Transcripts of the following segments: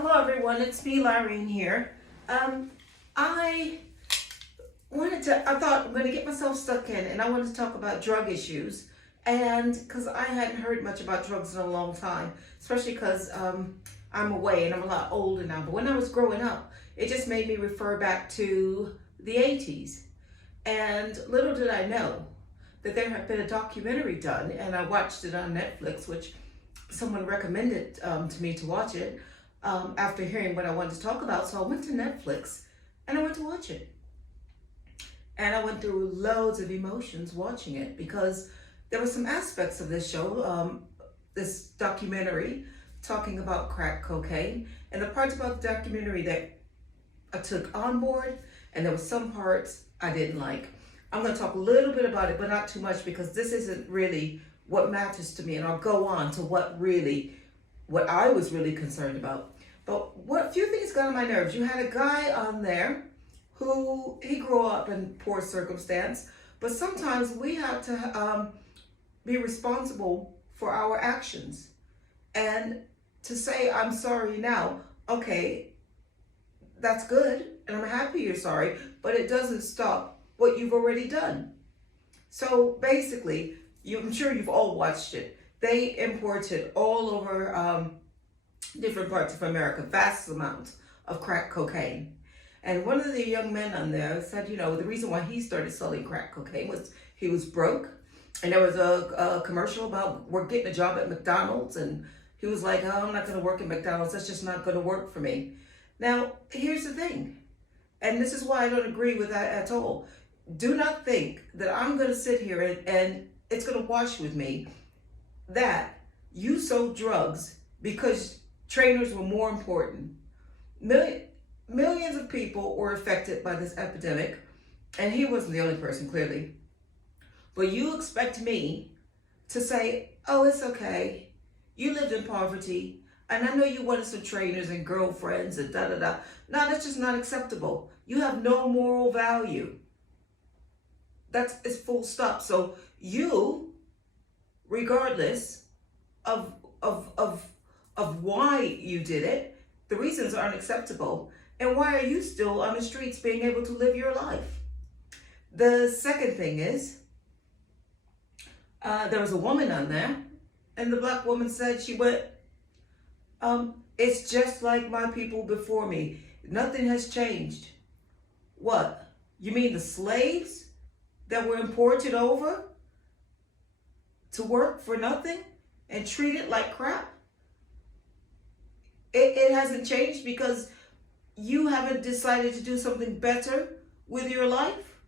Hello everyone, it's me, Lyrene here. I I thought I'm going to get myself stuck in and I wanted to talk about drug issues. And because I hadn't heard much about drugs in a long time, especially because I'm away and I'm a lot older now. But when I was growing up, it just made me refer back to the 80s. And little did I know that there had been a documentary done, and I watched it on Netflix, which someone recommended to me to watch it after hearing what I wanted to talk about. So I went to Netflix and I went to watch it. And I went through loads of emotions watching it because there were some aspects of this show, this documentary, talking about crack cocaine, and the parts about the documentary that I took on board, and there were some parts I didn't like. I'm going to talk a little bit about it, but not too much, because this isn't really what matters to me, and I'll go on to what I was really concerned about. But what few things got on my nerves. You had a guy on there who he grew up in poor circumstance, but sometimes we have to be responsible for our actions. And to say, I'm sorry now, okay, that's good, and I'm happy you're sorry, but it doesn't stop what you've already done. So basically, I'm sure you've all watched it. They imported all over different parts of America vast amounts of crack cocaine. And one of the young men on there said, the reason why he started selling crack cocaine was he was broke. And there was a commercial about we're getting a job at McDonald's. And he was like, oh, I'm not going to work at McDonald's. That's just not going to work for me. Now, here's the thing. And this is why I don't agree with that at all. Do not think that I'm going to sit here and it's going to wash with me that you sold drugs because trainers were more important. Millions of people were affected by this epidemic, and he wasn't the only person, clearly. But you expect me to say, oh, it's okay. You lived in poverty, and I know you wanted some trainers and girlfriends and da-da-da. No, that's just not acceptable. You have no moral value. It's full stop. So you, regardless of why you did it, the reasons aren't acceptable. And why are you still on the streets being able to live your life? The second thing is, there was a woman on there, and the black woman said, she went, it's just like my people before me. Nothing has changed. What? You mean the slaves that were imported over to work for nothing and treated like crap? It hasn't changed because you haven't decided to do something better with your life?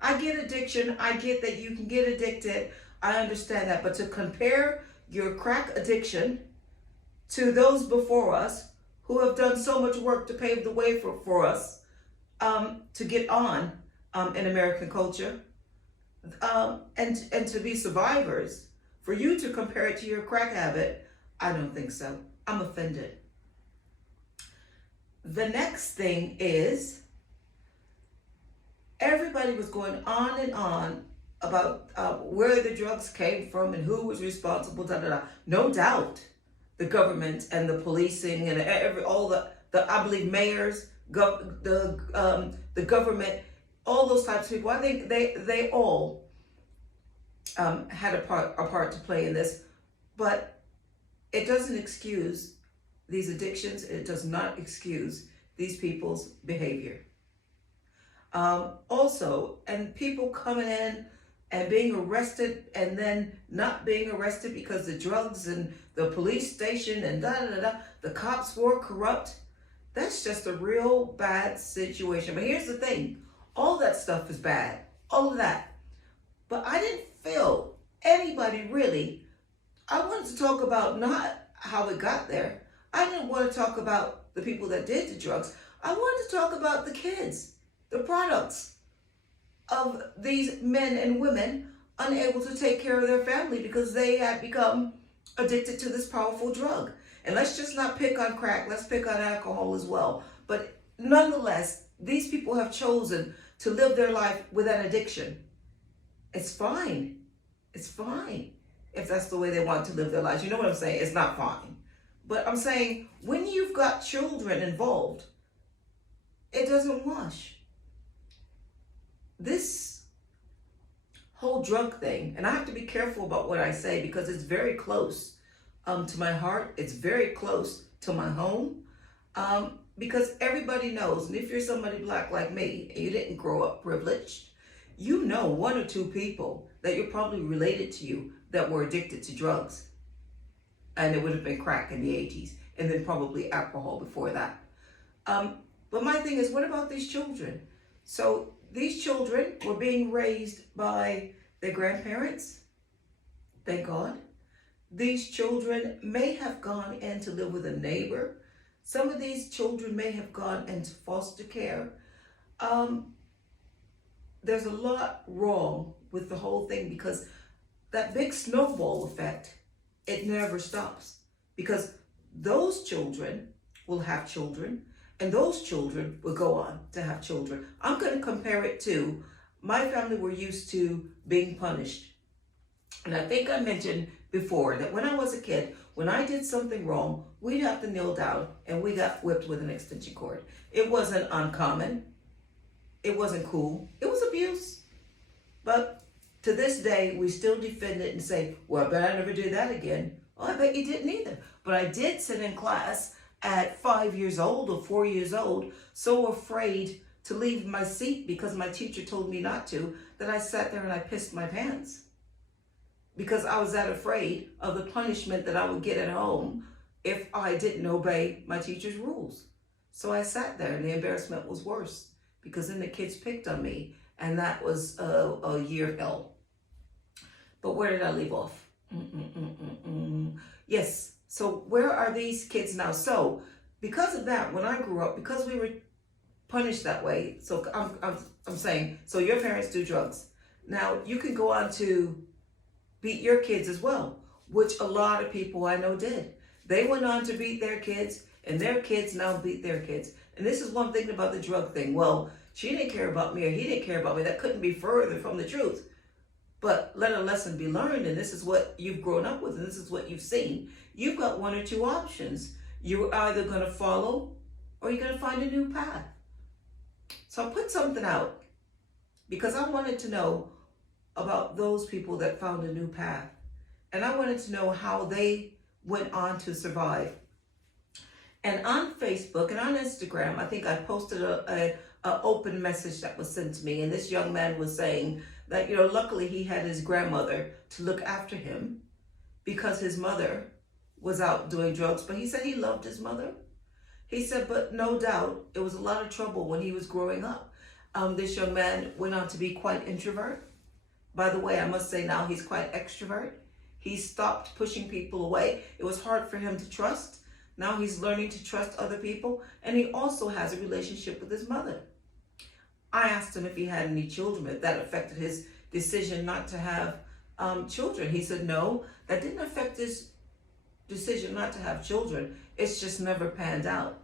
I get addiction. I get that you can get addicted. I understand that. But to compare your crack addiction to those before us who have done so much work to pave the way for us to get on in American culture and to be survivors, for you to compare it to your crack habit, I don't think so. I'm offended. The next thing is, everybody was going on and on about where the drugs came from and who was responsible, da da da. No doubt, the government and the policing and all the I believe mayors, the government, all those types of people. I think they all had a part to play in this, but it doesn't excuse these addictions. It does not excuse these people's behavior. Also, and people coming in and being arrested and then not being arrested because the drugs and the police station and the cops were corrupt. That's just a real bad situation. But here's the thing. All that stuff is bad. All of that. But I didn't feel anybody really. I wanted to talk about not how it got there. I didn't want to talk about the people that did the drugs. I wanted to talk about the kids, the products of these men and women unable to take care of their family because they had become addicted to this powerful drug. And let's just not pick on crack, let's pick on alcohol as well. But nonetheless, these people have chosen to live their life with an addiction. It's fine. It's fine if that's the way they want to live their lives. You know what I'm saying? It's not fine. But I'm saying when you've got children involved, it doesn't wash. This whole drug thing, and I have to be careful about what I say because it's very close to my heart. It's very close to my home. Because everybody knows, and if you're somebody black like me and you didn't grow up privileged, you know one or two people that you're probably related to you that were addicted to drugs. And it would have been crack in the 80s and then probably alcohol before that. But my thing is, what about these children? So these children were being raised by their grandparents, thank God. These children may have gone in to live with a neighbor. Some of these children may have gone into foster care. There's a lot wrong with the whole thing because that big snowball effect, it never stops. Because those children will have children, and those children will go on to have children. I'm going to compare it to my family were used to being punished. And I think I mentioned before that when I was a kid, when I did something wrong, we'd have to kneel down and we got whipped with an extension cord. It wasn't uncommon. It wasn't cool. It was abuse. But to this day, we still defend it and say, well, I bet I never did that again. Oh, I bet you didn't either. But I did sit in class at 5 years old or 4 years old, so afraid to leave my seat because my teacher told me not to, that I sat there and I pissed my pants. Because I was that afraid of the punishment that I would get at home if I didn't obey my teacher's rules. So I sat there and the embarrassment was worse because then the kids picked on me and that was a year of hell. But where did I leave off? Yes, so where are these kids now? So because of that, when I grew up, because we were punished that way, so I'm saying, so your parents do drugs. Now you can go on to beat your kids as well, which a lot of people I know did. They went on to beat their kids, and their kids now beat their kids. And this is one thing about the drug thing. Well, she didn't care about me or he didn't care about me. That couldn't be further from the truth. But let a lesson be learned, and this is what you've grown up with, and this is what you've seen. You've got one or two options. You're either going to follow or you're going to find a new path. So I put something out because I wanted to know about those people that found a new path. And I wanted to know how they went on to survive. And on Facebook and on Instagram, I think I posted a open message that was sent to me. And this young man was saying that, luckily he had his grandmother to look after him because his mother was out doing drugs. But he said he loved his mother. He said, but no doubt it was a lot of trouble when he was growing up. This young man went on to be quite introvert. By the way, I must say now he's quite extrovert. He stopped pushing people away. It was hard for him to trust. Now he's learning to trust other people. And he also has a relationship with his mother. I asked him if he had any children, if that affected his decision not to have children. He said, no, that didn't affect his decision not to have children. It's just never panned out.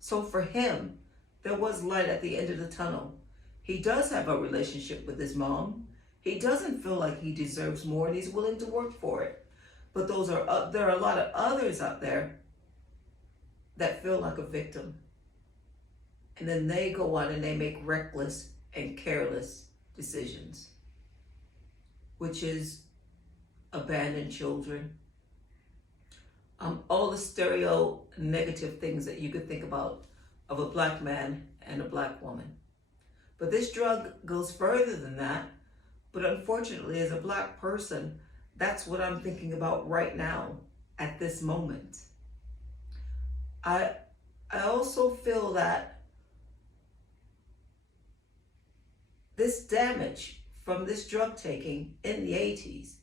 So for him, there was light at the end of the tunnel. He does have a relationship with his mom. He doesn't feel like he deserves more and he's willing to work for it. But there are a lot of others out there that feel like a victim. And then they go on and they make reckless and careless decisions, which is abandon children. All the stereo negative things that you could think about of a black man and a black woman. But this drug goes further than that. But unfortunately, as a black person, that's what I'm thinking about right now, at this moment. I also feel that this damage from this drug taking in the 80s,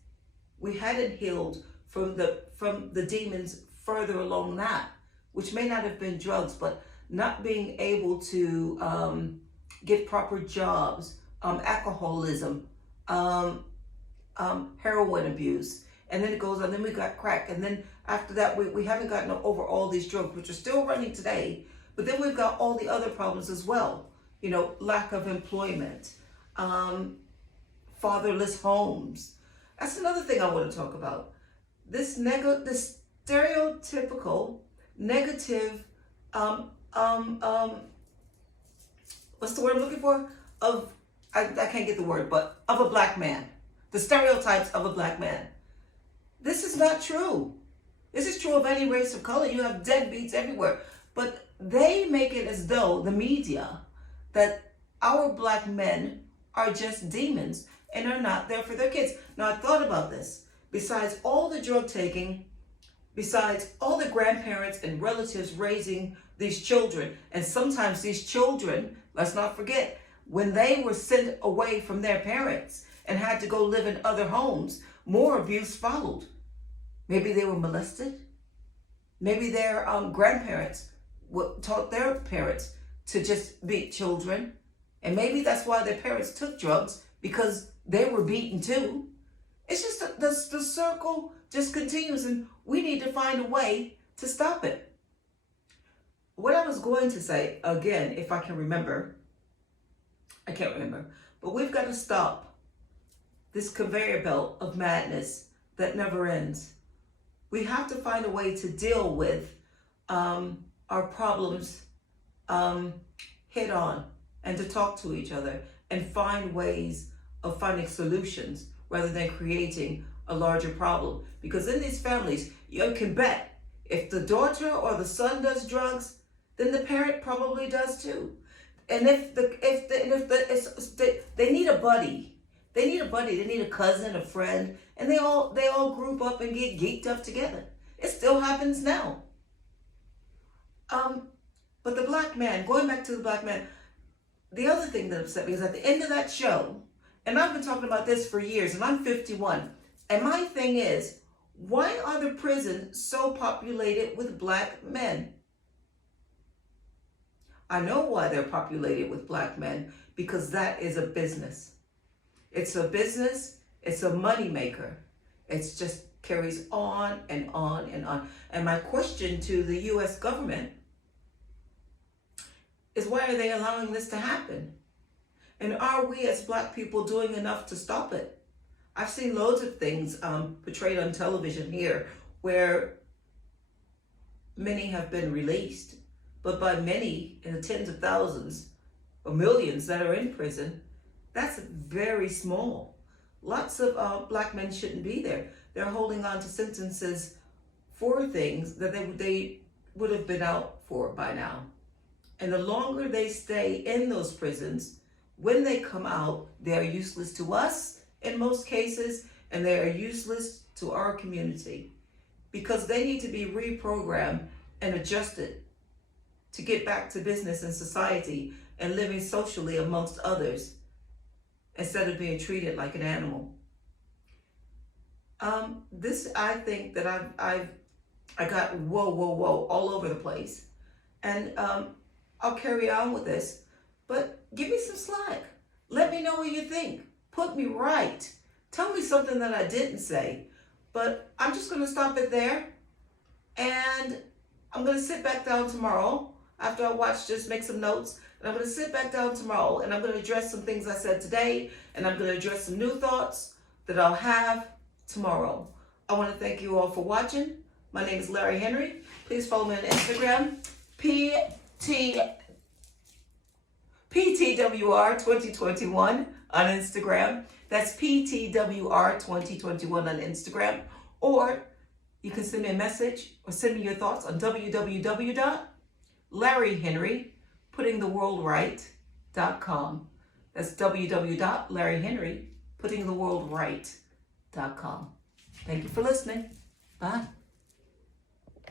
we hadn't healed from the demons further along that, which may not have been drugs, but not being able to get proper jobs, alcoholism, heroin abuse, and then it goes on. Then we got crack, and then after that, we haven't gotten over all these drugs, which are still running today. But then we've got all the other problems as well. Lack of employment, fatherless homes. That's another thing I want to talk about. This stereotypical, negative, um, um, um, what's the word I'm looking for? I can't get the word, but of a black man. The stereotypes of a black man. This is not true. This is true of any race or color. You have deadbeats everywhere. But they make it as though, the media, that our black men are just demons and are not there for their kids. Now, I thought about this. Besides all the drug taking, besides all the grandparents and relatives raising these children, and sometimes these children, let's not forget, when they were sent away from their parents and had to go live in other homes, more abuse followed. Maybe they were molested. Maybe their grandparents taught their parents to just beat children. And maybe that's why their parents took drugs, because they were beaten too. It's just the circle just continues, and we need to find a way to stop it. What I was going to say, again, if I can remember, I can't remember, but we've got to stop this conveyor belt of madness that never ends. We have to find a way to deal with our problems head on, and to talk to each other and find ways of finding solutions rather than creating a larger problem. Because in these families, you can bet if the daughter or the son does drugs, then the parent probably does too. And they need a buddy. They need a buddy. They need a cousin, a friend, and they all group up and get geeked up together. It still happens now. But the black man, going back to the black man, the other thing that upset me is at the end of that show, and I've been talking about this for years, and I'm 51, and my thing is, why are the prisons so populated with black men? I know why they're populated with black men, because that is a business. It's a business, it's a money maker. It's just carries on and on and on. And my question to the US government is, why are they allowing this to happen? And are we as black people doing enough to stop it? I've seen loads of things portrayed on television here where many have been released, but by many, in the tens of thousands or millions that are in prison, that's very small. Lots of black men shouldn't be there. They're holding on to sentences for things that they would have been out for by now. And the longer they stay in those prisons, when they come out, they are useless to us in most cases, and they are useless to our community, because they need to be reprogrammed and adjusted to get back to business and society and living socially amongst others instead of being treated like an animal. I think that I got whoa all over the place, and I'll carry on with this, but give me some slack. Let me know what you think. Put me right. Tell me something that I didn't say. But I'm just going to stop it there, and I'm going to sit back down tomorrow after I watch, just make some notes, and I'm going to sit back down tomorrow, and I'm going to address some things I said today, and I'm going to address some new thoughts that I'll have tomorrow. I want to thank you all for watching. My name is Larry Henry. Please follow me on Instagram, PTWR 2021 on Instagram. That's PTWR 2021 on Instagram. Or you can send me a message or send me your thoughts on www.LarryHenryPuttingTheWorldRight.com. That's www.LarryHenryPuttingTheWorldRight.com. Thank you for listening. Bye.